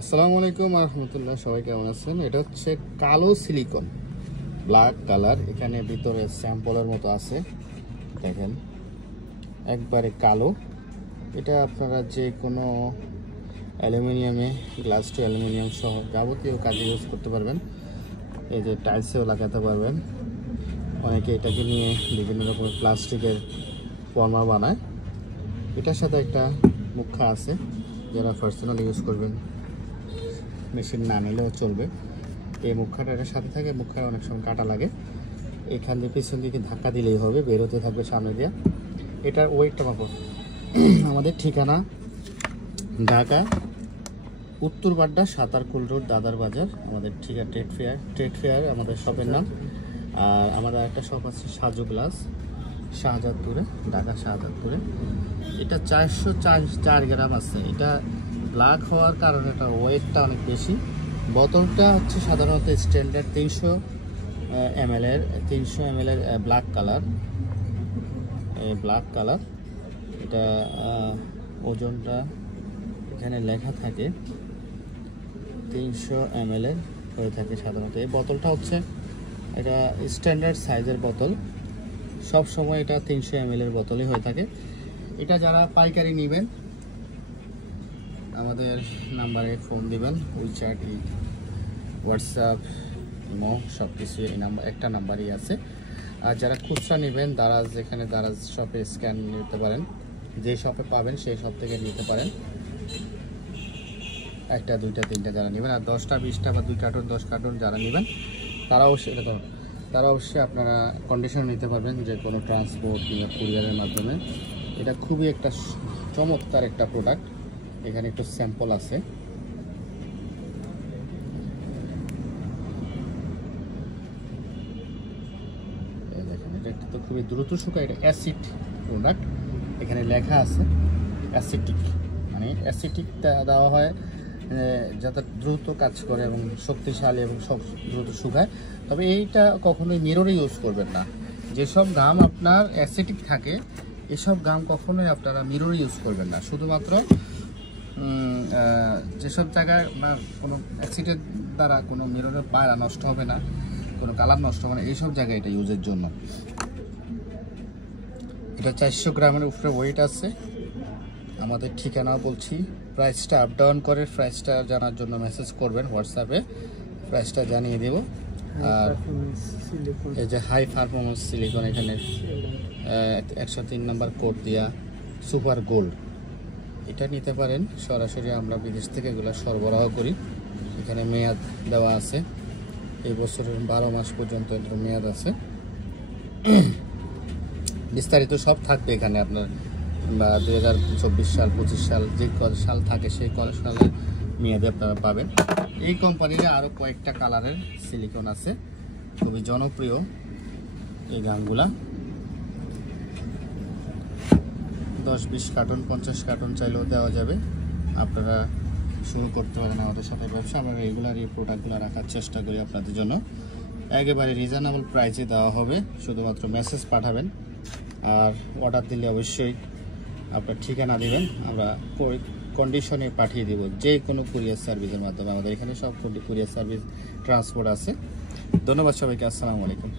আসসালামু আলাইকুম রহমতুল্লাহ, সবাই কেমন আছেন? এটা হচ্ছে কালো সিলিকন, ব্ল্যাক কালার। এখানে ভিতরে স্যাম্পলের মতো আছে, দেখেন একবারে কালো। এটা আপনারা যে কোনো অ্যালুমিনিয়ামে, গ্লাস টু অ্যালুমিনিয়াম সহ যাবতীয় কাজে ইউজ করতে পারবেন। এই যে টাইলসেও লাগাতে পারবেন। অনেকে এটাকে নিয়ে বিভিন্ন রকমের প্লাস্টিকের পর্মা বানায়। এটার সাথে একটা মুখা আছে, যারা পার্সোনাল ইউজ করবেন, মেশিন না নিলেও চলবে। এই মুখাটা এটার সাথে থাকে, মুখার অনেক সময় কাটা লাগে। এখান দিয়ে পিছন দিকে ধাক্কা দিলেই হবে, বেরোতে থাকবে সামনে দিয়ে। এটার ওয়েটটা মাপো। আমাদের ঠিকানা ঢাকা উত্তর বাড্ডা সাতারকুল রোড, দাদার বাজার। আমাদের ঠিকানা ট্রেড ফেয়ার আমাদের শপের নাম। আর আমাদের একটা শপ আছে সাজু গ্লাস, শাহজাদপুরে, ঢাকা শাহজাদপুরে। এটা 404 গ্রাম আছে। এটা ব্ল্যাক হওয়ার কারণে এটা ওয়েটটা অনেক বেশি। বোতলটা হচ্ছে সাধারণত স্ট্যান্ডার্ড 300 ml এর ব্ল্যাক কালার। এটা ওজনটা এখানে লেখা থাকে 300 ml এর হয়ে থাকে সাধারণত। এই বোতলটা হচ্ছে এটা স্ট্যান্ডার্ড সাইজের বোতল, সব সময় এটা 300 ml এর বোতলই হয়ে থাকে। এটা যারা পাইকারি নেবেন আমাদের নাম্বারে ফোন দিবেন। উইচ্যাট, হোয়াটসঅ্যাপ, ইমো সব কিছু এই একটা নাম্বারই আছে। আর যারা খুচরা নেবেন, দারাজ, এখানে দারাজ শপে স্ক্যান নিতে পারেন। যে শপে পাবেন সেই শপ থেকে নিতে পারেন। একটা, দুইটা, তিনটা যারা নেবেন, আর 10টা, 20টা বা 2 কার্টন 10 কার্টন যারা নেবেন তারা অবশ্যই আপনারা কন্ডিশন নিতে পারবেন, যে কোনো ট্রান্সপোর্ট কিংবা কুরিয়ারের মাধ্যমে। এটা খুবই একটা চমৎকার একটা প্রোডাক্ট। এখানে একটু স্যাম্পল আছে। দেখেন, এটা তো খুবই দ্রুত শুকায়। এটা অ্যাসিড প্রোডাক্ট, এখানে লেখা আছে অ্যাসিটিক, মানে অ্যাসিটিক দেওয়া হয় যাতে দ্রুত কাজ করে এবং শক্তিশালী এবং সব দ্রুত শুকায়। তবে এইটা কখনোই মিররে ইউজ করবেন না। যেসব গাম আপনার অ্যাসিটিক থাকে, এসব গাম কখনোই আপনারা মিররে ইউজ করবেন না। শুধুমাত্র যেসব জায়গায় বা কোনো অ্যাসিডের দ্বারা কোনো মিররের পায়রা নষ্ট হবে না, কোনো কালার নষ্ট হবে না, এইসব জায়গায় এটা ইউজের জন্য। এটা 400 গ্রামের উপরে ওয়েট আছে। আমাদের ঠিকানা বলছি, প্রাইসটা আপ ডাউন করে। প্রাইসটা জানার জন্য মেসেজ করবেন হোয়াটসঅ্যাপে, প্রাইসটা জানিয়ে দেব। আর এই যে হাই পারফরমেন্স সিলিকন, এখানে 103 নম্বর কোড দিয়া সুপার গোল্ড, এটা নিতে পারেন। সরাসরি আমরা বিদেশ থেকে এগুলো সরবরাহ করি। এখানে মেয়াদ দেওয়া আছে, এই বছরের 12 মাস পর্যন্ত এটার মেয়াদ আছে। বিস্তারিত সব থাকবে এখানে আপনার, বা 2024 সাল, 25 সাল, যে সাল থাকে সেই সালের মেয়াদে আপনারা পাবেন। এই কোম্পানির আরও কয়েকটা কালারের সিলিকন আছে, খুবই জনপ্রিয় এই গামগুলা। 10-20 কার্টন, 50 কার্টন চাইলেও দেওয়া যাবে। আপনারা শুরু করতে পারেন আমাদের সাথে ব্যবসা। আমরা রেগুলার এই প্রোডাক্টগুলো রাখার চেষ্টা করি আপনাদের জন্য। একেবারে রিজনেবল প্রাইসে দেওয়া হবে, শুধুমাত্র মেসেজ পাঠাবেন। আর অর্ডার দিলে অবশ্যই আপনার ঠিকানা দিবেন, আমরা কন্ডিশনে পাঠিয়ে দেব যে কোনো কুরিয়ার সার্ভিসের মাধ্যমে। আমাদের এখানে সব কুরিয়ার সার্ভিস, ট্রান্সপোর্ট আছে। ধন্যবাদ সবাইকে। আসসালামু আলাইকুম।